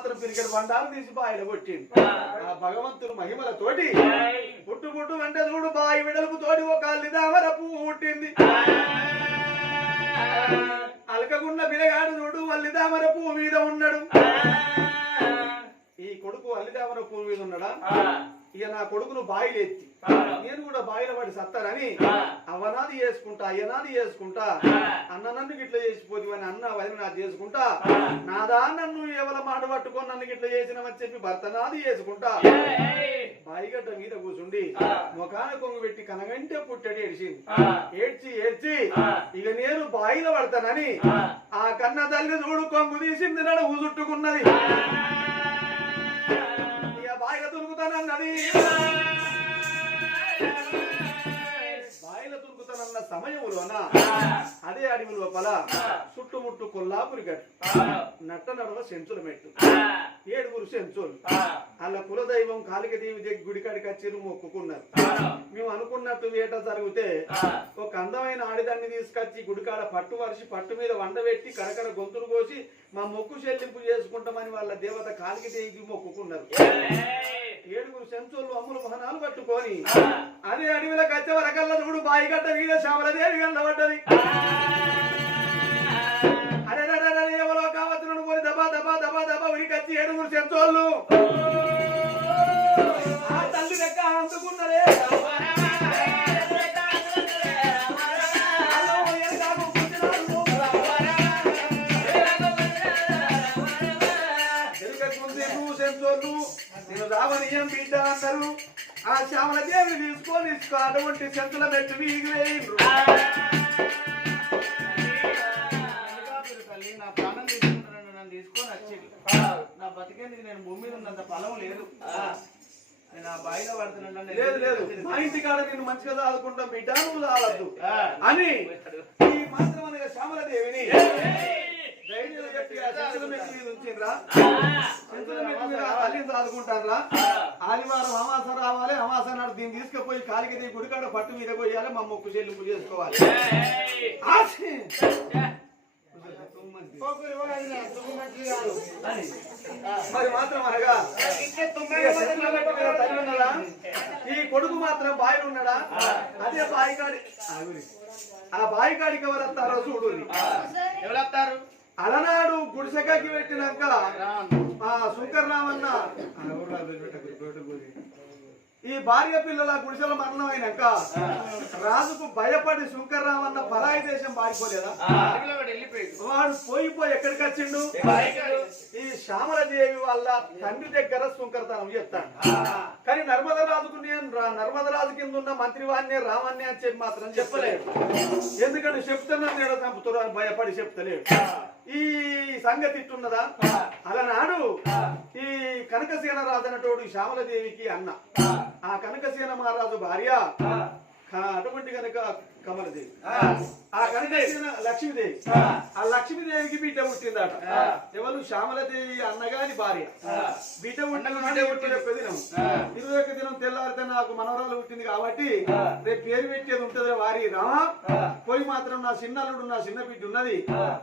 మాత్రం పిరికెడు బండారు తీసి బాయిలో కొట్టిండు. ఆ. భగవంతుడు మహిమలతోటి పుట్టు పుట్టు వెంట చూడు బాయి విడలకు తోటి ఒక అల్లిదామర పువ్వు పుట్టింది. అలకగున్న బిలగాడు చూడు అల్లిదామర పువ్వు మీద ఉన్నాడు. ఈ కొడుకు అల్లిదామర పువ్వు మీద ఉన్నాడా? ఇక నా కొడుకును బాయిలు ఎత్తి. నేను కూడా బాయిల పడి సత్తారని అవనాది చేసుకుంటా అయ్యనాది చేసుకుంటా అన్న నన్ను గిట్ల చేసిపోతే అని అన్న వదిన నాది చేసుకుంటా నాదా నన్ను ఎవల మాట పట్టుకొని నన్ను గిట్ల చేసినవని చెప్పి భర్త నాది చేసుకుంటా. బాయిగడ్డ మీద కూర్చుండి ముఖాన కొంగు పెట్టి కనగంటే పుట్టడి ఏడ్చింది ఏడ్చి ఏడ్చి ఇక నేను బాయిలో పడతానని ఆ. కన్న తల్లి చూడు కొంగు తీసింది నడు ఊజుట్టుకున్నది బాయిగా తురుకుతానన్నది బాయిల తురుకుతానన్న అదే అడవి లోపల చుట్టుముట్టు కొల్లాపురి గట్టు నట్ట నడవ సెంచుల మెట్టు. ఏడుగురు సెంచులు. అలా కులదైవం కాళికదేవి దగ్గర గుడికాడికి వచ్చి మొక్కుకున్నారు. మేము అనుకున్నట్టు వేట జరిగితే ఒక అందమైన ఆడిదాన్ని తీసుకొచ్చి గుడికాడ పట్టు వరిసి పట్టు మీద వండబెట్టి కరకర గొంతులు కోసి మా మొక్కు చెల్లింపు చేసుకుంటామని వాళ్ళ దేవత కాళికదేవికి మొక్కుకున్నారు. ఏడుగురు సెంచోళ్ళు అమ్ములు మహనాలు పట్టుకొని అదే అడవిలో కచ్చే వరకల్లా చూడు బాయిగడ్డ వీడ శ్యామలదేవి కనబడ్డది అరే ఎవరో కావచ్చును కొని దబా దబా దబా దబా ఉరికొచ్చి ఏడుగురు సెంచోళ్ళు ఆ తల్లి లెక్క అందుకున్నదే నేను రావణీయం బిడ్డ అన్నారు ఆ శ్యామల దేవిని తీసుకొని అటువంటి సెంతుల మెట్టు వీగివేయిండ్రు మీరు తల్లి నా ప్రాణం నన్ను తీసుకొని వచ్చేది నా బతికేందుకు నేను భూమి మీద ఉన్నంత ఫలం లేదు. నేను లేదు లేదు. మా ఇంటి కాడ నిన్ను మంచిగా చదువుకుంటాం బిడ్డ నువ్వు చాలద్దు అని ఈ మాత్రం అనగా శ్యామల ఆదివారం అమాస రావాలి అమాస నాడు దీన్ని తీసుకుపోయి కాలికి గుడికాడ పట్టు మీద పోయాలి మా మొక్కు చెల్లింపు చేసుకోవాలి. మరి మాత్రం అనగా ఈ కొడుకు మాత్రం బాయిలు ఉన్నాడా? అదే బాయికాడి. ఆ బాయికాడికి ఎవరు వస్తారో చూడు. ఎవరు వస్తారు? అలనాడు గుడిసెకాకి పెట్టినాక ఆ శంకర్ రామన్న ఆ, ఎవరు రా, పెట్టు, పెట్టు, పెట్టు, పెట్టు. ఈ భార్య పిల్లల గుడిసెల మరణం అయినాక రాజుకు భయపడి శంకర్ రామన్న పరాయి దేశం పారిపోలేదా? వాడు పోయిపోయి ఎక్కడికి వచ్చిండు. ఈ శ్యామలదేవి వాళ్ళ తండ్రి దగ్గర సుంకరతనం చెప్తాడు కానీ నర్మదరాజుకు నేను రా- నర్మదరాజు కింద ఉన్న మంత్రి వాడిని రావణ్ణి అని చెప్పి మాత్రం చెప్పలేడు ఎందుకంటే చెప్తున్నా నేను చంపుతున్నా అని భయపడి చెప్తలేడు ఈ సంగతి ఇట్టున్నదా అలనాడు ఈ కనకసేన రాజు అనేటోడు ఈ శ్యామలదేవికి అన్న. ఆ. కనకసేన మహారాజు భార్య అటువంటి కనుక కమలదేవి. ఆ కనకసేన లక్ష్మీదేవి. ఆ. లక్ష్మీదేవికి బిడ్డ పుట్టిందట. ఎవరు? శ్యామలదేవి అన్నగాని భార్య. బిడ్డ పుట్టిన పుట్టిన దినం ఇరవై ఒక్క దినం తెల్లారితే నాకు మనవరాలు పుట్టింది కాబట్టి రేపు పేరు పెట్టేది ఉంటది వారి రామా. పోయి మాత్రం నా చిన్నల్లుడు నా చిన్న బిడ్డ ఉన్నది.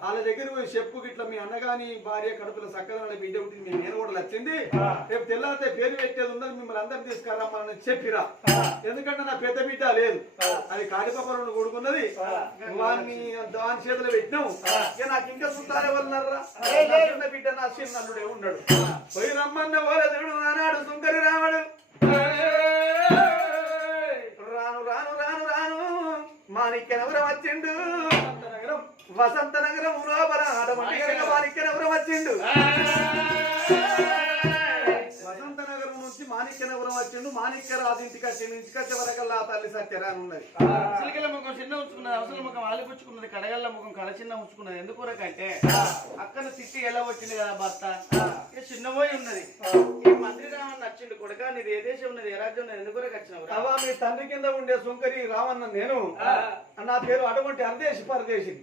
వాళ్ళ దగ్గర పోయి చెప్పు గిట్ల మీ అన్నగాని భార్య కడుపులో చక్కదన బిడ్డ పుట్టింది. మీ నేను కూడా వచ్చింది. రేపు తెల్లారితే పేరు పెట్టేది ఉన్నది మిమ్మల్ని అందరు తీసుకురమ్మని చెప్పిరా. ఎందుకంటే నా పెద్ద బిడ్డ లేదు. అది కాడిపప్పలను కొడుకున్నది. వాడిని దాని చేతిలో పెట్టినాం ఇక నాకు ఇంకా సుతారే చిన్న బిడ్డ నా చిన్నల్లుడే ఉన్నాడు. పోయి రమ్మన్న పోలేదుడు అన్నాడు సుంకరి రావడు. రాను రాను రాను రాను. మాణిక్యనగరం వచ్చిండు. వసంత నగరం లోపల ఆడమంటే మాణిక్యనగరం వచ్చిండు. మాణిక్యనగరం వచ్చిండు మాణిక్య రాజు ఇంటికి వచ్చిండు ఇంటికి వచ్చే వరకల్లా తల్లి సత్యరాని ఉన్నది. సిలికల ముఖం చిన్న ఉంచుకున్నది అవసరం ముఖం ఆలిపుచ్చుకున్నది కడగల్ల ముఖం కడ చిన్న ఉంచుకున్నది. ఎందుకు అంటే అక్కను తిట్టి ఎలా వచ్చింది కదా భర్త? చిన్నపోయి ఉన్నది. ఈ మంత్రి రామని నచ్చిండు కొడుక నీది ఏ దేశం ఉన్నది ఏ రాజ్యం ఉన్నది ఎందుకు వచ్చినావు అవా మీ తండ్రి కింద ఉండే సుంకరి రామన్న నేను. నా పేరు అటువంటి అర్దేశి పరదేశి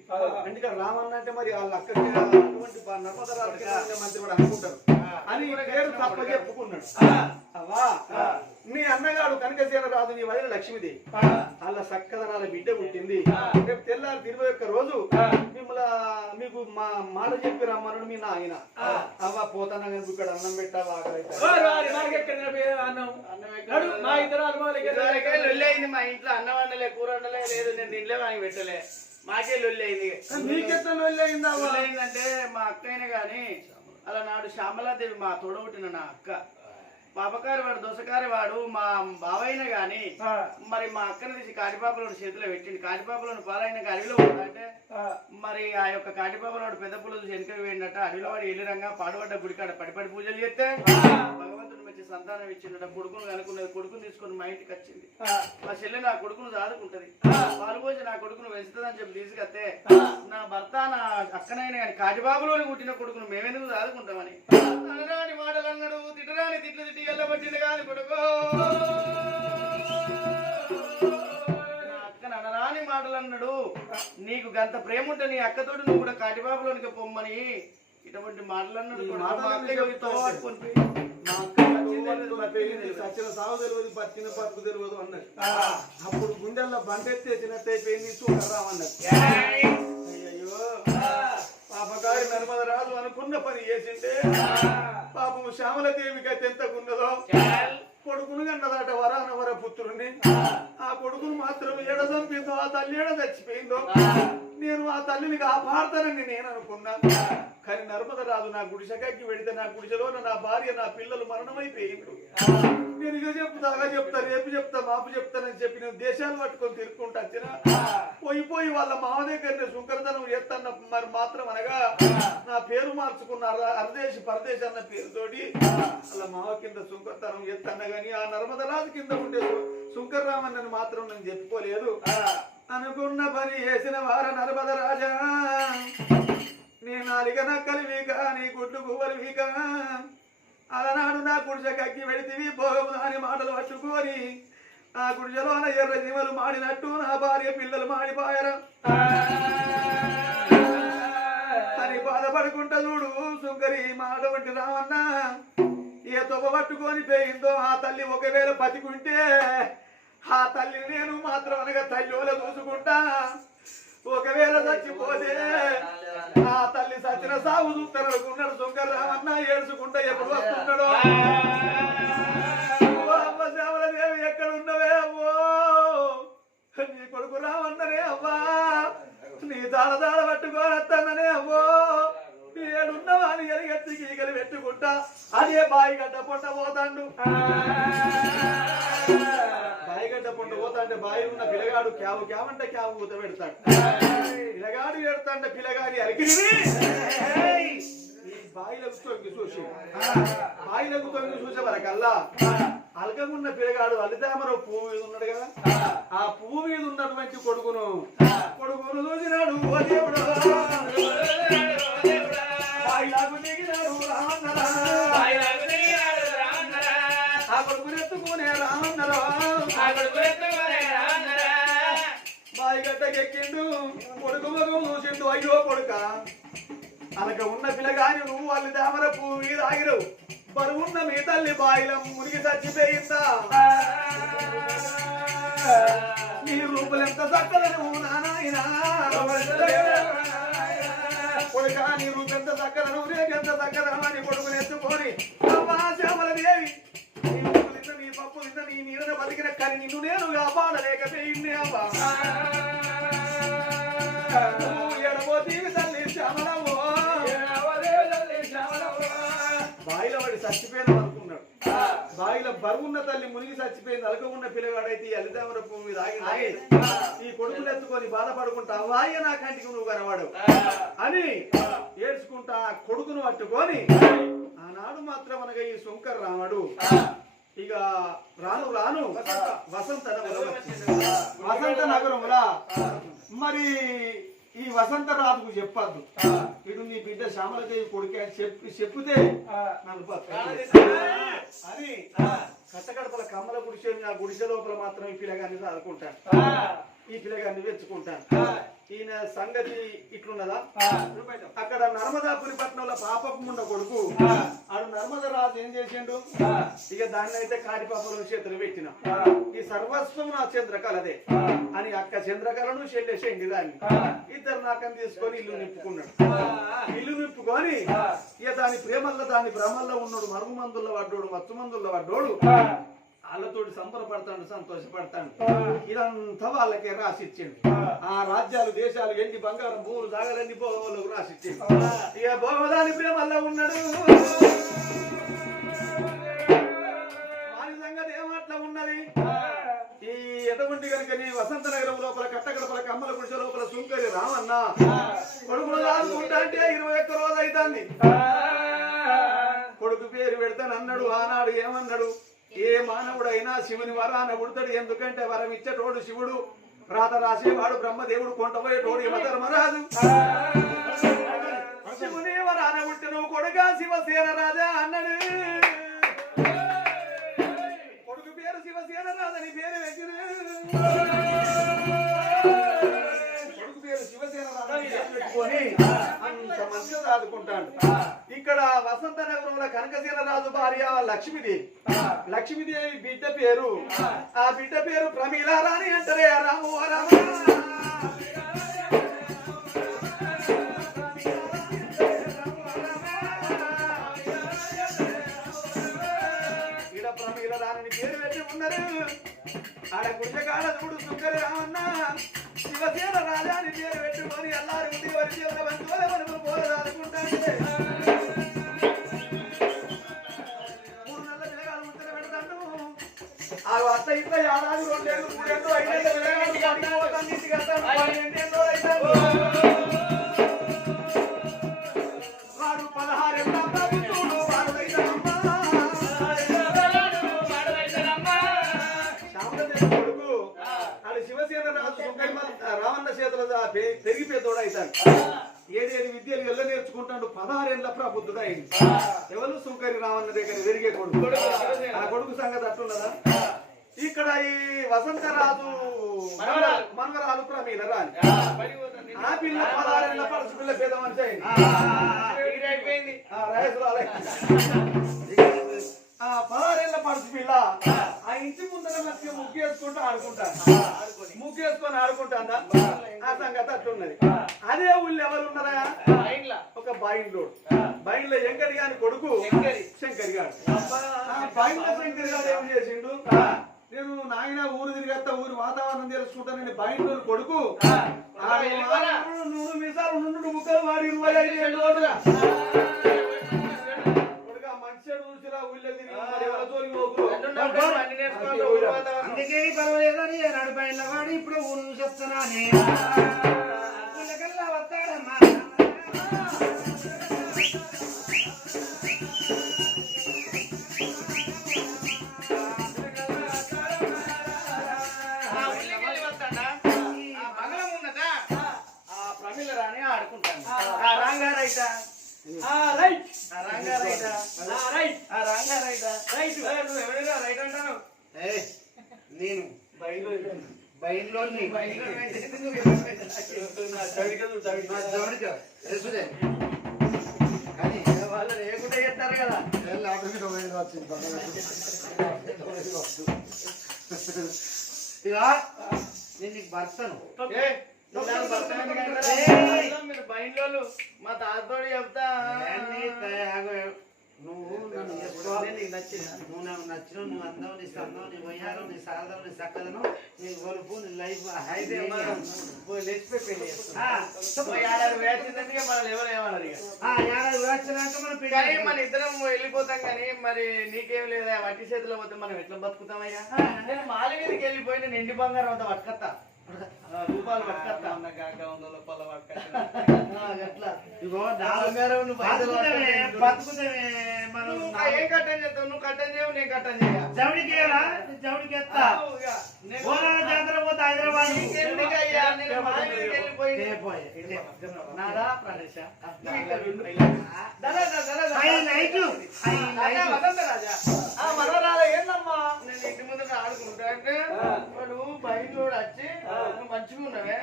అందుకే రామన్న అంటే మరి వాళ్ళ అక్కడికి అటువంటి నర్మదా మంత్రి కూడా అనుకుంటారు. అని పేరు తప్ప చెప్పుకున్నాడు. అవా నీ అన్నగాడు కనకసేన రాజు నీ వదిన లక్ష్మీదేవి అలా చక్కదనాల బిడ్డ పుట్టింది. రేపు తెల్లారి ఇరవై ఒక్క రోజు మిమ్మల్ని మీకు మా మాట చెప్పి రమ్మన్నాడు మీ నాయన. అవ్వ పోతానా కనుక ఇక్కడ అన్నం పెట్టావా మా అయింది ఇంట్లో. అన్నం వండలే కూర వండలే లేదు నేను తినలే వానికి పెట్టలే. మాకే లొల్లి అయింది. వెళ్ళయిందా లొల్లి అయిందంటే మా అక్కయ్యనే గాని అలా నాడు శ్యామలాదేవి మా తోడబుట్టిన నా అక్క. పాపకారి వాడు దోసకారి వాడు మా బావైన గాని మరి మా అక్కని తీసి కాటిపాపలను చేతిలో పెట్టింది కాటిపాపలను పాలైన అడవిలో ఉందంటే మరి ఆ యొక్క కాటిపాపలోడు పెద్ద పుల్లలు వెనుక వేయండట అడవిలో వాడు ఎల్లిరంగా పాడుపడ్డ గుడికాడ పడిపడి పూజలు చేస్తే సంతానం ఇచ్చిండట కొడుకును కనుక్కున్నది కొడుకుని తీసుకొని మా ఇంటికి వచ్చింది. మా చెల్లె నా కొడుకును సాదుకుంటది పాలు పోసి నా కొడుకును పెంచుతుందని చెప్పి తీసుకొస్తే నా భర్త నా అక్కనైనా కానీ కాటిబాబులోని పుట్టిన కొడుకును మేమెందుకు సాదుకుంటామని అనరాని మాటలు అన్నాడు తిట్టరాని తిట్లు తిట్టి వెళ్ళబట్టింది కాని కొడుకు. నా అనరాని మాటలు అన్నాడు నీకు గంత ప్రేమ ఉంటే నీ అక్కతోటి నువ్వు కూడా కాటిబాబులోనికి పొమ్మని ఇటువంటి మాటలు అన్నాడు మా సాగు తెలియదు బతికిన బతుకు తెలియదు అన్నది. అప్పుడు గుండెల్లో బండెత్తేసినట్టు అయిపోయింది చూడరామన్నది అయ్యయ్యో. పాపకారి నర్మద రాజు అనుకున్న పని చేసింటే పాపం శ్యామలదేవికి అయితే ఎంతకున్నదో కొడుకును కన్నదాట వరాన వర పుత్రుణ్ణి. ఆ. కొడుకును మాత్రం ఏడ చంపిందో ఆ తల్లి ఏడ చచ్చిపోయిందో? నేను ఆ తల్లిని కాపాడతానని నేను అనుకున్నా. కానీ నర్మద రాజు నా గుడిసెకక్కి వెడితే నా గుడిసెలోన నా భార్య నా పిల్లలు మరణమైపోయిండు నేను ఇక అలా చెప్తా రేపు చెప్తా మాపు చెప్తానని చెప్పి నేను దేశాలు పట్టుకొని తిరుక్కుంటా వచ్చిన పోయి పోయి వాళ్ళ మామ దగ్గరనే సుంకరతనం చేస్తాన్న మరి మాత్రం అనగా నా పేరు మార్చుకున్నారు అరదేశ్ పరదేశ్ అన్న పేరుతోటి వాళ్ళ మామ కింద సుంకరతనం చేస్తాన్న గాని ఆ నర్మదరాజు కింద ఉండే సు- సుంకర్రామన్నని మాత్రం నేను చెప్పుకోలేదు. అనుకున్న పని చేసిన వార నర్మద రాజా నేను అలిగన కలివిక నీ గుడ్లు గువ్వలివిక అలనాడు నా గుడిసె కక్కి వెడితివి భోగము దాని మాటలు పట్టుకొని ఆ గుడిసెలోన ఎర్ర జీవలు మాడినట్టు నా భార్య పిల్లలు మాడిపోయారు. అని బాధపడుకుంటా చూడు సుంకరి మాట వంటి రామన్న ఏ తొగ పట్టుకొని పోయిందో ఆ తల్లి ఒకవేళ బతికుంటే ఆ తల్లి నేను మాత్రం అనగా తల్లి చూసుకుంటా ఒకవేళ చచ్చిపోతే ఆ తల్లి సచిన సాగు చూస్తారనుకున్నాడు సుంకర్ రామన్న ఏడుచుకుంటా ఎప్పుడు వస్తున్నాడు అమ్మ శ్యామలదేవి ఎక్కడ ఉన్నవే అమ్మో నీ కొడుకు రామన్ననే అవ్వా? నీ దాడ దాడ పట్టుకోనత్తన్ననే అవ్వో? ఏడున్నవా? అని ఎరిగెత్తి గీగలు పెట్టుకుంటా. అదే బాయి గడ్డ పొట్ట పోతాండు. పోతాంటే బాయి ఉన్న పిల్లగాడు క్యావు క్యావంటే క్యావు మూత పెడతాడు. పిల్లగాడు పెడతాంటే పిల్లగాడి అరికిరి ఈ బాయిలకు తొంగి చూసి. బాయిలకు తొంగి చూసే వరకల్లా అలకమున్న పిల్లగాడు అలితామర పువ్వు మీద ఉన్నాడు కదా. ఆ పువ్వు మీద ఉన్నటువంటి కొడుకును కొడుకును చూసినాడు ఓ దేవుడు దిగినాడు రామన్నరా. ఆ కొడుకును ఎత్తుకునే బాయి గడ్డకెక్కిండు కొడుకు మగం చూసిండు అయ్యో కొడుక ఉన్న పిల్లగాని నువ్వు వాళ్ళు దామర పువ్వు మీద ఆగిరవు. బరువున్న మీ తల్లి బాయిలం మునిగి చచ్చిపోయిందా? నీ రూపులు ఎంత చక్కలను నానాయనా కొడుక నీ రూపు ఎంత చక్కలను రేపెంత చక్కలను అని కొడుకుని ఎత్తుకొని తిన్న నీ నీడన బతికిన కానీ నిన్ను నేను కాపాడలేకపోయింది అమ్మా నువ్వు ఎడబోతీవి తల్లి శ్యామలవో బాయిలో వాడి చచ్చిపోయింది అనుకున్నాడు. బాయిలో బరువున్న తల్లి మునిగి చచ్చిపోయింది. అలకమున్న పిల్లగాడైతే ఈ అలిదామర భూమి మీద ఆగి ఈ కొడుకులు ఎత్తుకొని బాధపడుకుంటా వాయ్య నా కంటికి నువ్వు కనవాడు అని ఏడ్చుకుంటా కొడుకును పట్టుకొని ఆనాడు మాత్రం అనగా ఈ శంకర్ రాముడు ఇక రాను రాను. వసంత. వసంత నగరములా మరి ఈ వసంత రాజుకు చెప్పద్దు. ఇటు నీ బిడ్డ శ్యామలదేవి కొడుకే అని చెప్పి నన్ను పక్కన అని కట్టకడపల కమ్మల గుడిసె ఆ. గుడిసె లోపల మాత్రం ఈ పిల్లగాన్ని చదువుకుంటాను. ఈ పిల్లగాన్ని వెచ్చుకుంటాను ఈయన సంగతి ఇట్లున్నదా? అక్కడ నర్మదాపురి పాపకు ఉన్న కొడుకు ఆడు నర్మద రాజు ఏం చేసి చేసిండు ఇక దాన్ని అయితే కాడిపాపలో చేతులు పెట్టిన. ఈ సర్వస్వం నా చంద్రకళదే అని అక్క చంద్రకళను చెల్లె శంగి దాన్ని. ఇద్దరు నాకని తీసుకొని ఇల్లు నింపుకున్నాడు. ఇల్లు నింపుకొని ఇక దాని ప్రేమల్లో దాని భ్రమల్లో ఉన్నాడు మరుగు మందుల్లో పడ్డోడు మత్తు మందుల్లో పడ్డోడు. వాళ్ళతోటి సంబరపడతాడు సంతోషపడతాడు ఇదంతా వాళ్ళకే రాసిచ్చిండు ఆ. రాజ్యాలు దేశాలు ఎండి బంగారం భూములు జాగలన్నీ భోగములకు రాసిచ్చిండు ఇక భోగదాని ప్రేమల్లో ఉన్నాడు. వాని సంగతి ఏమాట్లా ఉన్నది? ఈ ఎటువంటి కనుక నీ వసంత నగరం లోపల కట్టగడపల కమ్మల గుడిసె లోపల సుంకరి రామన్న. కొడుకులు దాచుకుంటా అంటే ఇరవై ఒక్క రోజు అవుతుంది కొడుకు పేరు పెడతాను అన్నాడు ఆనాడు ఏమన్నాడు? ఏ మానవుడైనా శివుని వరాన ఉడతాడు ఎందుకంటే వరం ఇచ్చేటోడు శివుడు. రాత రాసేవాడు బ్రహ్మదేవుడు. కొంటపోయేటోడు యమధర్మరాజు. శివుని వరాన పుట్టిన కొడుగా శివసేన రాజా అన్నాడు. కొడుకు పేరు శివసేన రాజని పేరు పెట్టిన. కొడుకు పేరు శివసేన రాజని పెట్టుకొని అంత మంచిగా దాదుకుంటాడు ఇక్కడ వసంత నగరంలో కనకసేన రాజు భార్య లక్ష్మీదేవి లక్ష్మీదేవి బిడ్డ పేరు. ఆ బిడ్డ పేరు ప్రమీల రాణి అంటారే. రాము రామ. ప్రమీల రాణిని పేరు పెట్టి ఉన్నారు. ఆడ గుండెకాడ చూడు సుంకరి రామన్న. శివసేన రాజాని పేరు పెట్టుకొని అల్లారి ఉంది వారి జీవన బంధువుల ఇంట్లో ఏడాది రెండేళ్ళు మూడేళ్ళు ఐదేళ్ళు బడికి పోతాను ఇంటికి వస్తాను పన్నెండేళ్ళు సుంకరి రావణ చేతుల పెరిగి పెద్దోడు అవుతాడు ఏడేడు విద్యలు ఎల్ల నేర్చుకుంటాడు పదహారేళ్ళ ప్రబుద్ధుడు అయింది ఎవరు సుంకరి రావణ దగ్గర పెరిగే కొడుకు? ఆ కొడుకు సంగతి అట్టున్నదా ఇక్కడ ఈ వసంతరాజు మనవరాలు. ప్రమీల రాని ఆ పిల్ల పదహారేళ్ళ పడుచు పిల్ల పేద. ఆ పదహారేళ్ళ పడుచు పిల్ల ఆ. ఇంటి ముందర మధ్య ముగ్గేసుకుంటూ ఆడుకుంటాను ముగ్గేసుకొని ఆడుకుంటాందా? ఆ సంగతి అట్లున్నది. అదే ఊళ్ళో ఎవరు ఉన్నారా ఒక బాయిండ్లోడు బాయిండ్లో ఎంకరి గాని కొడుకు శంకరి. శంకరి గారు బాయిండ్లో శంకరి గారు ఏం చేసిండు? నేను నాయన ఊరు తిరిగేస్తా ఊరి వాతావరణం తెలుసుకుంటా నేను బాయిండ్లో కొడుకు. మీసాలు నుండు ముక్కలు ఇరవై ఐదు ఏళ్ళు చూసిరా ఊళ్ళో తిరిగి వాతావరణం. అందుకే పర్వాలేదని నడిపోయిన వాడు ఇప్పుడు ఊరు చెప్తున్నానే ఊళ్ళకల్లా నేను నీకు భర్తను. మీరు బయలులో మా తాతోడు చెప్తా. నువ్వు నన్ను చేసుకోవాలి నీకు నచ్చింది నువ్వు నాకు నచ్చిన నువ్వు అందం నీ సందం నీ వయ్యారం నీ సాధనం నీ సక్కదనం నీ గొలుపు నీ లైఫ్ అయితే ఏడాది వేసిందంటే మనం ఎవరు ఏమన్నారు ఏడాది మనం కానీ మన ఇద్దరం వెళ్ళిపోతాం కానీ మరి నీకేం లేదా? వట్టి చేతిలో పోతే మనం ఎట్లా బతుకుతామయ్యా నేను మాల మీదకి వెళ్ళిపోయి నేను ఎండి బంగారం అంతా పట్టుకత్తా. రూపాయలు ఏం కట్టం చేస్తావు? నువ్వు కట్టం చేయవు నేను కట్టం చేయ జవుడికి ఏరా? జవుడికి ఎత్తా. జాతర పోతే హైదరాబాద్ ఏందమ్మా? నేను ఇంటి ముందు ఆడుకుంటా అంటే వాడు బయట వచ్చి ఉన్నవే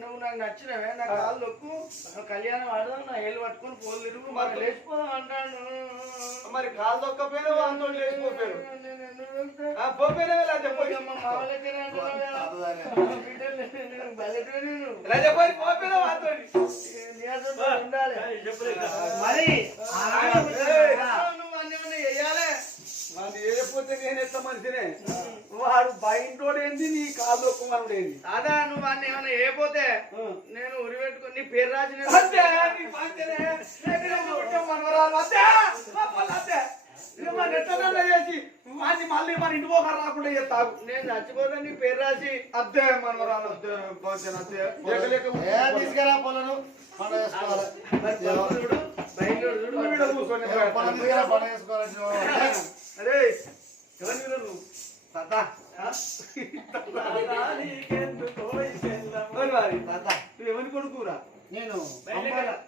నువ్వు నాకు నచ్చినవే? నా కాళ్ళు నొక్కు. నువ్వు కళ్యాణం ఆడదాం నా ఏళ్ళు పట్టుకొని పోలు తిరుగు. మరి లేచిపోదాం అంటాడు. మరి కాలు దొక్కపోయినా వాళ్ళతో లేచిపోయారు. మరి. నువ్వు అన్నీ ఏకపోతే నేను ఎట్లా మనిషినే? వాడు బయటోడు ఏంది నీ కాలు దొక్కమనుడు ఏంది అదా నువ్వు అన్ని ఏమైనా ఏపోతే నేను ఉరి పెట్టుకుని నీ పేరు ఎట్లనన్నా చేసి వాడిని మళ్ళీ మన ఇంటి పోక రాకుండా చేస్తావు. నేను చచ్చిపోతే నీ పేరు రాసి అద్దే మనవరాలు అద్దే తీసుకురా పొలను. పండుగ చేసుకోవాలి. చూడు, బయట చూడు, పండుగ చేసుకోవాలి అరే ఎవరి నువ్వు తాత. తాత? నువ్వు ఎవరి కొడుకురా? నేను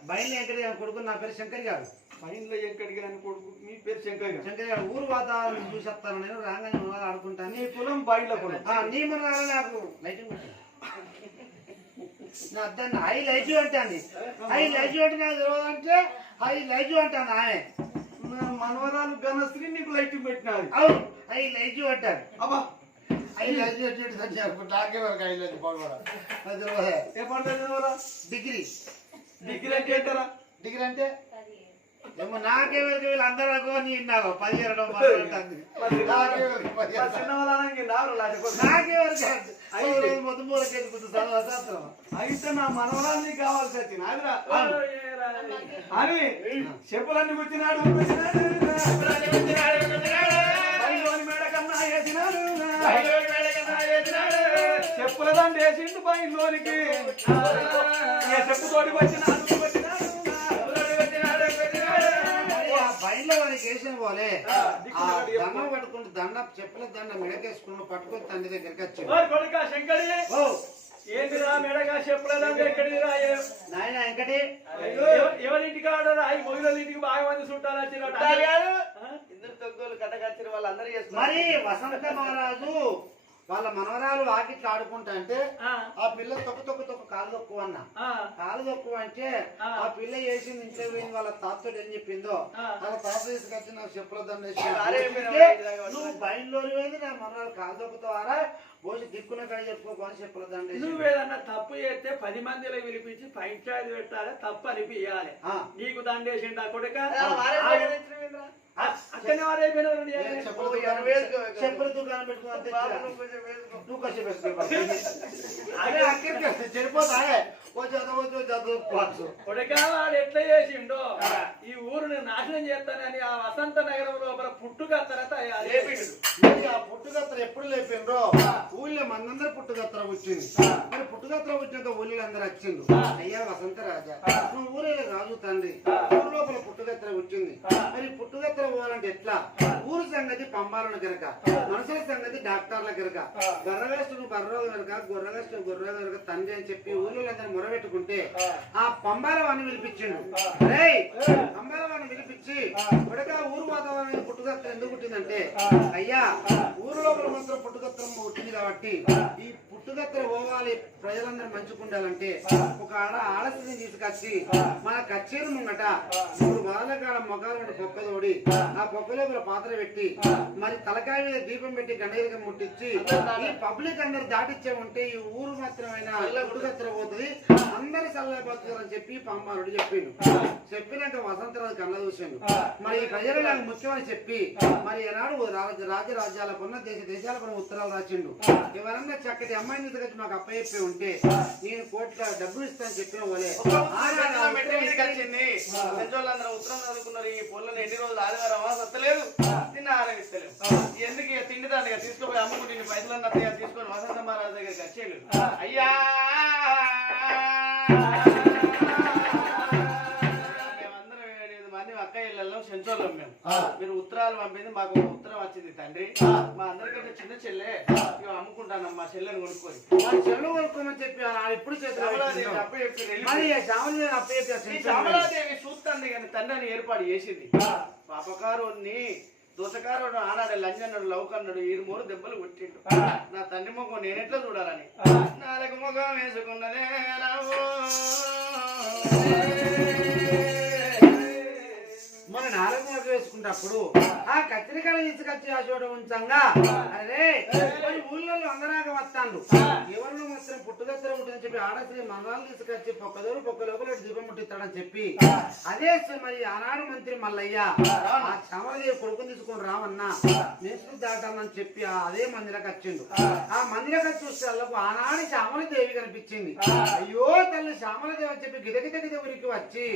బయలు ఎక్కడ కొడుకు నా పేరు శంకర్ గారు. మైండ్లో ఎక్కడికి రాని కొడుకు మీ పేరు శంకర్ గారు? శంకర్ గారు ఊరు వాతావరణం చూసేస్తాను నేను రాగానే ఉన్నారు ఆడుకుంటాను. నీ కులం బయట కులం ఆ, నీ మన నాకు లైటింగ్. నా అద్దాన్ని హై లైట్ అంటాంది. హై లైట్ అంటే నాకు తెలియదు అంటే హై లైట్ అంటాను ఆమె. నా మనవరాలు ఘనశ్రీ నీకు లైట్ పెట్టినది అవును. హై లైట్ అంటాను అబ్బా. డిగ్రీ. డిగ్రీ అంటే ఏంటరా? డిగ్రీ అంటే? ఏమో నాకే వరకు వీళ్ళు అందరూ అనుకో నీ నాకు పది ఇరవై. నాకే వరకు పది ఇరవై. చిన్న అయితే నా అదిరా అని చెప్పులన్నీ కూర్చున్నాడు చెప్పులదండి వేసినాడు. వేసిండు పైలోనికి ఏ చెప్పు వచ్చినాడు? ఆ బయలు వారికి వేసిన పోలే ఆ, దండం పట్టుకుంటూ దండ చెప్పుల దండ మిడకేసుకుని పట్టుకొని తండ్రి దగ్గరికి వచ్చి. కొడుక శంకరి ఓ. ఏంటిరా మెడగా చెప్పలేదంటే ఎక్కడిరా నాయన వెంకటి. ఎవరింటికి ఆడరా? ఈ మొగిల ఇంటికి బాగా మంది చుట్టాలు చుట్టాలు వచ్చిన కాదు. ఇద్దరు తొక్కులు కట్టకచ్చిన వాళ్ళందరూ చేస్తున్నారు. మరి వసంత మహారాజు వాళ్ళ మనవరాలు వాకిట్లు ఆడుకుంటా అంటే ఆ. పిల్ల తొక్కు తొక్కు తొక్కు కాలు తొక్కు అన్న. కాలు తొక్కు అంటే ఆ. పిల్ల వేసింది ఇంట్లో పోయింది వాళ్ళ తాతతో ఏం చెప్పిందో. వాళ్ళ తాత తీసుకొచ్చి నాకు చెప్పుల దండ వేసి అరే, అంటే మీరు నువ్వు పోయింది నా మనవరాలు కాలు తొక్కుతావారా? పోసి దిక్కున కడ చెప్పుకోని చెప్పుల దండ వేసి నువ్వేదన్నా తప్పు చేస్తే పది మందిలో పిలిపించి పంచాయతీ పెట్టాలి? తప్పు అనిపించాలి. నీకు దండేసిండు ఆ. కొడుక వారే దగ్గర తెచ్చినవేంద్రా? అక్కడనే వారైపోయినారు ఏ నీ. చెప్పుల ఓ, దుకాణం- ఎనభై వేసుకో. చెప్పుల దుకాణం పెట్టుకుని అంతే బాబు ఇచ్చిరా. నువ్వు కొంచెం వేసుకో. నువ్వు కొంచెం వేసుకో. అరే అక్కడికి చెడిపోతా ఓ చదువు ఓ చదువుకోవచ్చు కొడుక వాడు ఎట్లా చేసిండో? ఈ ఊరుని నాశనం చేస్తానని ఆ వసంత నగరం లోపల. మరి ఆ పుట్టుగత్ర ఎప్పుడు లేపిండ్రో? ఊళ్ళో మనందరూ పుట్టుగత్ర వచ్చింది మరి పుట్టుగత్ర వచ్చినాక ఊళ్ళో అందరూ వచ్చిండు అయ్యా వసంత రాజా నువ్వు ఊరే రాజు తండ్రి. ఊరు లోపల పుట్టుగత్ర వచ్చింది మరి పుట్టుగత్ర పోవాలంటే ఎట్లా? ఊరు సంగతి పంపాలను గనక మనుషుల సంగతి డాక్టర్ల గనక. గర్రవేస్తుడు బర్రోగ గనక గొర్రెవేస్తుడు గొర్రె గనక తండ్రి అని చెప్పి ఊళ్ళో అందరూ మొరబెట్టుకుంటే ఆ. పంబాల వాడిని పిలిపించిండు రేయ్ పంబాల వాడిని పిలిపించి ఇప్పటికా ఊరు వాతావరణం పుట్టుగత్ర ఎందుకు పుట్టిందంటే అయ్యా ఊరు లోపల మాత్రం పుట్టుగత్రం పుట్టింది కాబట్టి ఈ పుట్టుగత్ర పోవాలి ప్రజలందరూ మంచుకుండాలంటే ఒక ఆడ ఆడస్తిని తీసుకొచ్చి మన కచ్చేరు ముంగట మూడు వారాల కాలం మొగాలు మీద పొక్క తోడి ఆ పొక్క లోపల పాత్ర పెట్టి మరి తలకాయ మీద దీపం పెట్టి గండగిరిగా ముట్టించి ఈ పబ్లిక్ అందరు దాటిచ్చే ఉంటే ఈ ఊరు మాత్రమైన పుట్టుగత్ర పోతుంది. అందరు చల్లబోతున్నారు అని చెప్పి పంపారుడు చెప్పిండు. చెప్పినాక వసంతరాజు కళ్ళ చూసిండు. మరి ఈ ప్రజలు నాకు ముఖ్యమని చెప్పి మరి ఈనాడు రాజ రాజరాజ్యాల కొన్న దేశ దేశాల కొన్న ఉత్తరాలు రాసిండు. ఎవరన్నా చక్కటి అమ్మాయిని తీసుకొచ్చి మాకు అప్పచెప్పి ఉంటే నేను కోట్ల డబ్బులు ఇస్తాను చెప్పిన వాళ్ళే. ఉత్తరం చదువుకున్నారు ఈ పొల్లని ఎన్ని రోజులు ఆదివారమా సత్తలేదు తిన్న ఆహారం ఇస్తలేవు ఎందుకు ఇక తిండి దాన్ని తీసుకుపోయి అమ్ముకుంటే పైసలు తీసుకొని వసంత మహారాజు దగ్గరికి వచ్చేయలేదు. అయ్యా! సెంచోళ్ళం మేము. మీరు ఉత్తరాలు పంపింది మాకు ఉత్తరం వచ్చింది తండ్రి. మా అందరికంటే చిన్న చెల్లె. అమ్ముకుంటాను మా చెల్లెని కొనుక్కొని. చెల్లు కొనుక్కోమని చెప్పి ఎప్పుడు శ్యామలాదేవి చూస్తుంది కానీ తండ్రిని ఏర్పాటు చేసింది. పాపకారుణ్ణి దోసకారుడు ఆనాడు లంజన్నాడు లౌకన్నాడు ఈ మూడు దెబ్బలు కొట్టిండు. నా తండ్రి ముఖం నేనెట్లా చూడాలని? నాలుగు ముఖం వేసుకున్నదే నాలుగు వేసుకుంటప్పుడు ఆ. కత్తిరికాయలు తీసుకొచ్చి ఆ చోట ఉంచంగా. అరే ఊళ్ళో అందరాక వస్తాండు ఎవరిలో మాత్రం పుట్టుదత్తర ఉంటుందని చెప్పి ఆడశ్రీ మంగళాలు తీసుకొచ్చి పొక్కదోరు పొక్క లోపల దీపం ముట్టిస్తాడని చెప్పి. అదే మరి ఆనాడు మంత్రి మల్లయ్య ఆ చమరదేవి కొడుకుని తీసుకొని రావన్న నేసుకు దాటానని చెప్పి అదే మందిరకు వచ్చిండు. ఆ. మందిరకు చూస్తే ఆనాడు శ్యామలదేవి కనిపించింది. అయ్యో తల్లి శ్యామలదేవి అని చెప్పి గిదగిద గిద ఉరికి వచ్చి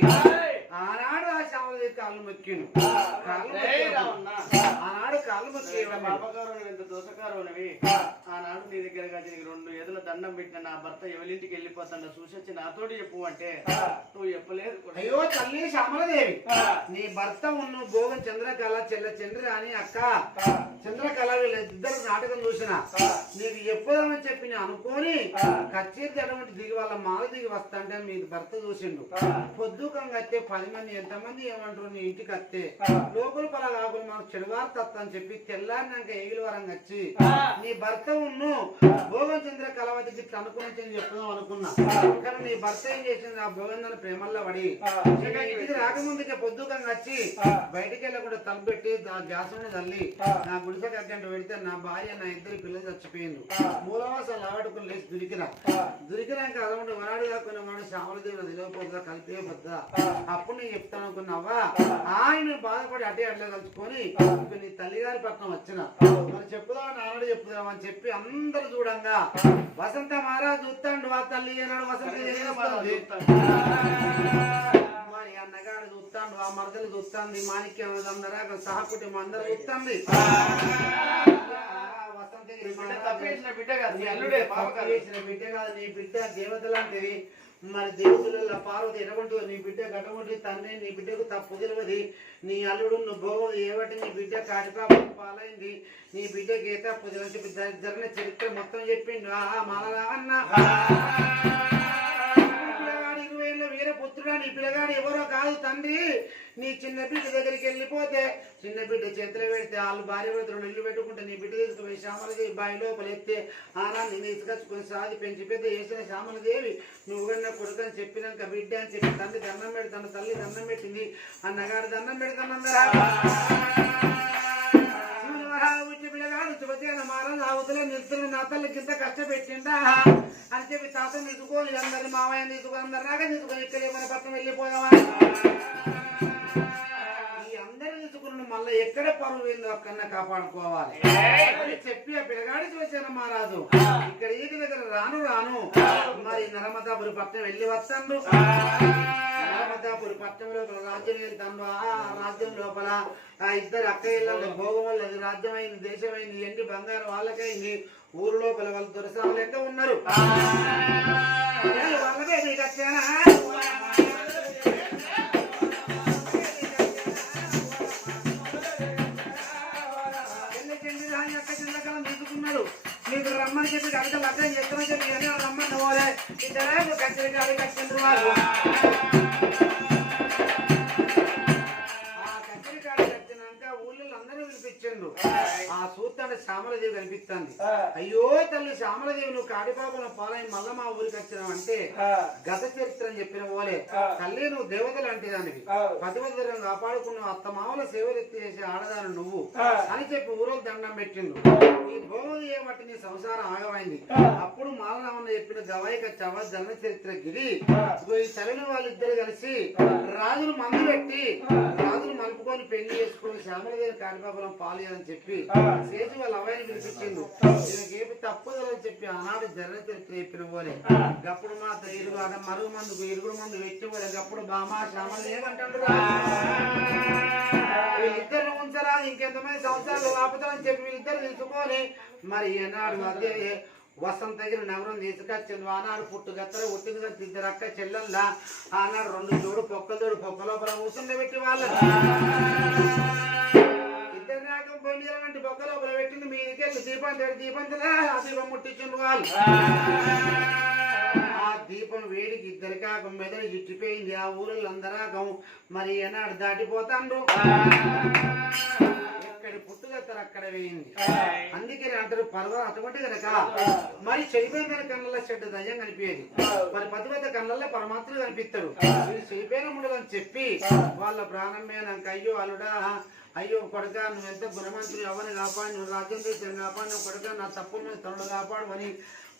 ఆనాడు ఆ శ్యామలదేవి కాళ్ళు మొక్కిండు. కాళ్ళు. ఆనాడు కాళ్ళు మొక్కి పాపకారు ఎంత దోసకారునివి ఆనాడు నీ దగ్గర రెండు ఎదుల దండం పెట్టిన నా భర్త ఎవరింటికి వెళ్ళిపోతాడో చూసొచ్చి నాతోటి చెప్పు అంటే నువ్వు చెప్పలేదు. అయ్యో తల్లి శ్యామలదేవి నీ భర్త ఉన్న భోగం చంద్రకళ చెల్ల చంద్ర అని అక్క. చంద్రకళ వీళ్ళిద్దరు నాటకం చూసిన నీకు ఎప్పుడమని చెప్పి నేను అనుకోని కచ్చేరి అటువంటి దిగి వాళ్ళ మాల దిగి వస్తాంటే మీ భర్త చూసిండు. పొద్దుకంగా వస్తే పది మంది ఎంతమంది ఏమంటారు నీ ఇంటికి వస్తే లోపల పల కాకుండా మాకు చెడువారు తత్త అని చెప్పి తెల్లారినాక ఎగిలి వరంగా వచ్చి నీ భర్త ఉన్ను భోగం చంద్ర కలవతికి ఇట్లా అనుకుని చెప్దాం అనుకున్నా. కానీ నీ భర్త ఏం చేసింది? ఆ భోగందని ప్రేమల్లో పడి. ఇక ఇంటికి రాకముందుకే పొద్దుకంగా వచ్చి బయటికి వెళ్ళకుండా తలుపు పెట్టి ఆ గ్యాస్ మీద తల్లి నా గుడిసె కగ్గంట పెడితే నా భార్య నా ఇద్దరు పిల్లలు చచ్చిపోయింది మూలవాసాలు ఆడుకుని లేచి దొరికిరా దొరికినాక అదొకటి వనాడు కాకుండా వాడు శ్యామలదేవి తెలియకపోతుందా కలిపే పొద్దా అప్పుడు నేను చెప్తాను అనుకున్నావా? ఆయన బాధపడి అటే అట్లా కలుసుకొని ఇక నీ తల్లిగారి పట్నం వచ్చిన. మరి చెప్పుదాం నాన్నడు చెప్పుదాం అని చెప్పి అందరు చూడంగా. వసంత మహారాజ్ చూస్తాండు వా తల్లి అన్నాడు వసంత అన్నగాడు చూస్తాండు. ఆ మరదలు చూస్తాంది మాణిక్యం అందరూ సహకుటుంబం అందరూ చూస్తుంది. బిడ్డ కాదు బిడ్డ కాదు నీ బిడ్డ దేవత లాంటిది. మరి దేవుళ్ళ పార్వతి ఎటువంటి నీ బిడ్డ గటవంటి తండ్రి నీ బిడ్డకు తప్పు తెలియదు నీ అల్లుడు నువ్వు భోగం ఏవటి నీ బిడ్డ కాటిపాపం పాలైంది. నీ బిడ్డ గీత తప్పు తెలియదు జరిగిన చరిత్ర మొత్తం చెప్పిండు. ఆహా మాలరావన్న అన్న. పుత్రుడా నీ పిల్లగాడు ఎవరో కాదు తండ్రి. నీ చిన్న బిడ్డ దగ్గరికి వెళ్ళిపోతే చిన్న బిడ్డ చేతులు పెడితే వాళ్ళు భార్య భర్త రెండు ఇల్లు పెట్టుకుంటే నీ బిడ్డ తీసుకుపోయి శ్యామలదేవి బావి లోపల ఎత్తే ఆనాన్ని తీసుకొచ్చుకొని సాది పెంచి పెద్ద వేసిన శ్యామలదేవి నువ్వు కన్నా కొడుకు అని చెప్పినాక బిడ్డ అని చెప్పి తండ్రి దండం పెడతాను తల్లి దండం పెట్టింది అన్నగాడు దండం పెడతానందరా. శివుని వరాలు పుట్టి పిల్లగాడు శుభచేన మారని అవతలే నిలుస్తున్న నా తల్లికి ఇంత కష్టపెట్టిండా అని చెప్పి తాత తీసుకొని అందరి మావయ్య తీసుకొని అందరు రాగా తీసుకొని ఇక్కడ ఏమైనా పట్టణం వెళ్ళిపోదామా ఈ అందరు మళ్ళీ ఎక్కడ పరువు ఏందో అక్కడనే కాపాడుకోవాలి. చెప్పి ఆ పిల్లగాడి చూసాను మహారాజు. ఇక్కడ ఈటి దగ్గర రాను రాను. మరి నర్మదాపురి పట్టణం వెళ్ళి వస్తాను నర్మదాపురి పట్టణం లోపల రాజ్యం వెళ్తాడు రాజ్యం లోపల ఆ ఇద్దరు అక్క ఇళ్ళ భోగం వల్ల అది రాజ్యమైంది దేశమైంది ఎన్ని బంగారం వాళ్ళకైంది ఊరు లోపల వాళ్ళు దొరసాలు లెక్క ఉన్నారు. వాళ్ళకే నీకు వచ్చానా అక్క చిన్నకలం తీసుకున్నాడు మీకు రమ్మని చెప్పి కవిత లగ్గం చేస్తామని చెప్పి అని రమ్మని పోలే. ఇద్దరే కచ్చరి కాడి కచ్చిండ్రు వాళ్ళు. కాడి కచ్చినాక ఊళ్ళో అందరూ పిలిపించిండు ఆ సూత్తాడు శ్యామలదేవి కనిపిస్తుంది. అయ్యో తల్లి శ్యామలదేవి నువ్వు కాడిపాపన పాలైన మళ్ళా మా ఊరికి వచ్చినావంటే గత చరిత్ర అని చెప్పిన పోలే. తల్లి నువ్వు దేవతలు అంటే దానికి పతివదరం కాపాడుకున్న అత్త మామల సేవలెత్తి చేసే ఆడదాను నువ్వు. అని చెప్పి ఊరో దండం పెట్టిండు. ఈ భూమి ఏమట్టి నీ సంసారం ఆగమైంది. అప్పుడు మాలరామన్న చెప్పిన గవాయిక చవ జన్మ చరిత్ర గిరి. ఈ చలిని వాళ్ళిద్దరు కలిసి రాజులు మందు పెట్టి రాజులు మలుపుకొని పెళ్ళి చేసుకొని శ్యామలదేవి కాడిపాపురం పాలేదని చెప్పి చేసి వాళ్ళ అవ్వాయిని పిలిపించిండు ఈయనకేమి తప్పుదని చెప్పి ఆనాడు చరిత్ర చెప్పిన పోలే గప్పుడు మా ఇరుగు ఆడ మరుగు మందుకు ఇరుగుడు మందు పెట్టి పోలే గప్పుడు బామా శ్యామలదేవి అంటాడు వీళ్ళిద్దరు ఉంచరా ఇంకెంతమంది సంవత్సరాలు ఆపుతారని చెప్పి వీళ్ళిద్దరు తీసుకొని మరి ఏనాడు అదే వసంత దగ్గర నగరం తీసుకొచ్చింది ఆనాడు పుట్టుగత్తర ఉట్టింది కదా ఇద్దరు అక్క చెల్లెల్లా ఆనాడు రెండు జోడు పొక్కలు జోడు పొక్క లోపల పెట్టి వాళ్ళ ఇద్దరు నాకం పోయి వంటి పొక్క లోపల పెట్టింది మీదికెళ్ళి దీపం తెడి దీపం తెలా ఆ దీపం ముట్టించిండు వాళ్ళు. ఆ దీపం వేడికి ఇద్దరి కాకం మెదడు ఇచ్చిపోయింది ఆ ఊరిలో అందరాకం మరి ఏనాడు దాటిపోతాండు ఎక్కడి అక్కడ వేయింది. అందుకే అంటారు పర్వ అటువంటి కనుక మరి చెడిపోయిన దాని కళ్ళల్లో చెడ్డ దయ్యం కనిపించేది. మరి పది పెద్ద కళ్ళల్లో పరమాత్ముడు కనిపిస్తాడు. వీళ్ళు చెడిపోయిన ఉండదని చెప్పి వాళ్ళ ప్రాణం మీద నాకు అయ్యో అల్లుడా అయ్యో కొడక నువ్వు ఎంత గుణమంతుడు ఎవరిని కాపాడు నువ్వు రాజ్యం దేశం కాపాడు నువ్వు కొడక నా తప్పుల మీద తనుడు కాపాడు అని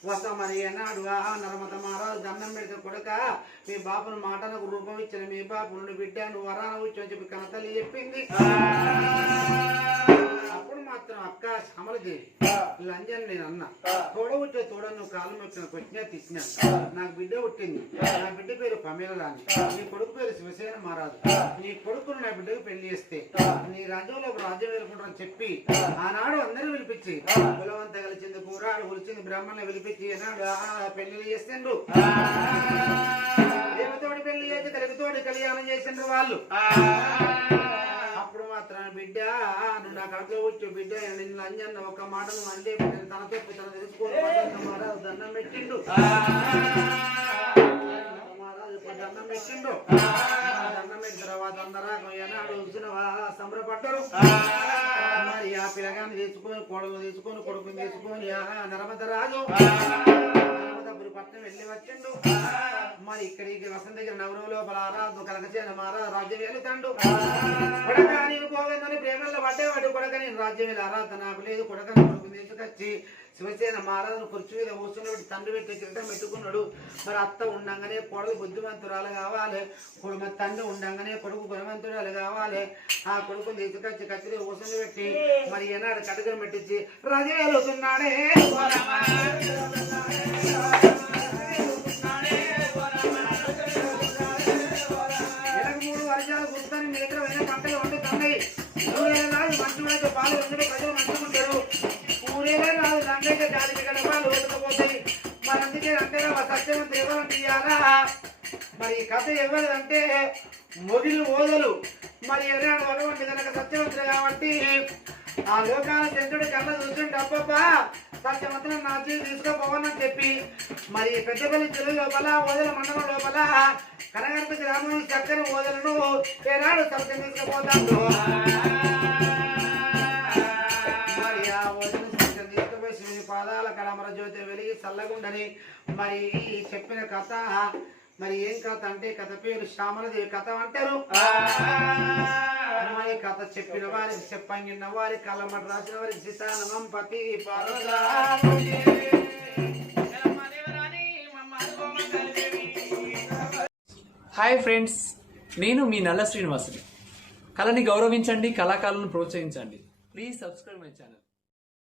వస్తా మరి ఎన్నాడు ఆ నర్మత మహారాజు దండం పెడితే కొడక మీ బాపును మాటలకు రూపం ఇచ్చిన మీ బాపు నుండి బిడ్డ నువ్వు వరాన వచ్చి అని చెప్పి కనతల్లి చెప్పింది. మాత్రం అక్క శ్యామలదేవి లంజన్ నేను అన్న. తోడ వచ్చే తోడ నువ్వు కాలు మొక్కిన కొట్టినా తిట్టినా నాకు బిడ్డ పుట్టింది. నా బిడ్డ పేరు పమేల రాణి నీ కొడుకు పేరు శివసేన మహారాజు. నీ కొడుకును నా బిడ్డకు పెళ్ళి చేస్తే నీ రాజ్యంలో ఒక రాజ్యం వెళ్ళకుంటారని చెప్పి ఆనాడు అందరూ పిలిపించి కులవంత కలిసింది కూరాడు ఉలిచింది బ్రాహ్మణులు పిలిపించి పెళ్ళి చేసిండ్రు. దేవతోడి పెళ్ళి చేసి తెలుగుతోడి కళ్యాణం చేసిండ్రు వాళ్ళు. అప్పుడు మాత్రం బిడ్డ నువ్వు నా కడుపులో వచ్చి బిడ్డ నిన్ను అంజన్న ఒక మాట నువ్వు అంటే నేను తన తప్పు తన మహారాజు దండం పెట్టిండు. దండం పెట్టిండు. దండం పెట్టిన తర్వాత అందరా ఏనాడు వచ్చినవా సంబరపడ్డారు. మరి ఆ పిల్లగాన్ని తీసుకొని కోడలు తీసుకొని కొడుకుని తీసుకొని నర్మద రాజు. పట్నం వెళ్ళి వచ్చిండు. మరి ఇక్కడికి వసంత దగ్గర నగరం లోపల ఆరాధన కనకసేన రాజ్యం వెళ్తాండు. కొడక నీవు గోవిందని ప్రేమల్లో పడ్డేవాడు కొడక నేను రాజ్యం వెళ్ళి ఆరాధన నాకు లేదు. కొడక కొడుకు తీసుకొచ్చి శివసేన మహారాజును కుర్చీ మీద కూర్చున్నాడు. తండ్రి పెట్టి కిరీటం పెట్టుకున్నాడు. మరి అత్త ఉండంగానే కొడుకు బుద్ధిమంతురాలు కావాలి. కొడు- మరి తండ్రి ఉండంగానే కొడుకు గుణవంతురాలు కావాలి. ఆ కొడుకుని తీసుకొచ్చి కత్తిరి కూర్చుని పెట్టి మరి ఏనాడు కటకం పెట్టించి రాజు మంచి పాలు ఉందని ప్రజలు మంచుకుంటారు ఊరేలా రాదు దాంట్లో దానికి గల పాలు మరి అందుకే అంటే సత్యం దేవాలని ఇయ్యాలా మరి ఈ కథ ఎవరిదంటే మొగిలు ఓదలు మరి ఎవరైనా వరవంటి కనుక సత్యవంతుడు కాబట్టి ఆ లోకాల చంద్రుడు కళ్ళ చూస్తుంటే అబ్బబ్బా సత్యవంతులు నా జీవి తీసుకోపోవని చెప్పి మరి పెద్దపల్లి చెరువు లోపల ఓదల మండలం లోపల కనగర్భ గ్రామం చక్కని ఓదలను ఏనాడు సత్యం తీసుకుపోతాడు. చల్లగుండని మరి ఈ చెప్పిన కథ మరి ఏం కథ అంటే కథ పేరు శ్యామలదేవి కథ అంటారు. మరి కథ చెప్పిన వారికి చెప్పంగిన వారి కళ్ళమట రాసిన వారికి సీతానమం పతి హాయ్ ఫ్రెండ్స్ నేను మీ నల్ల శ్రీనివాసుని. కళని గౌరవించండి కళాకారులను ప్రోత్సహించండి. Please subscribe my channel.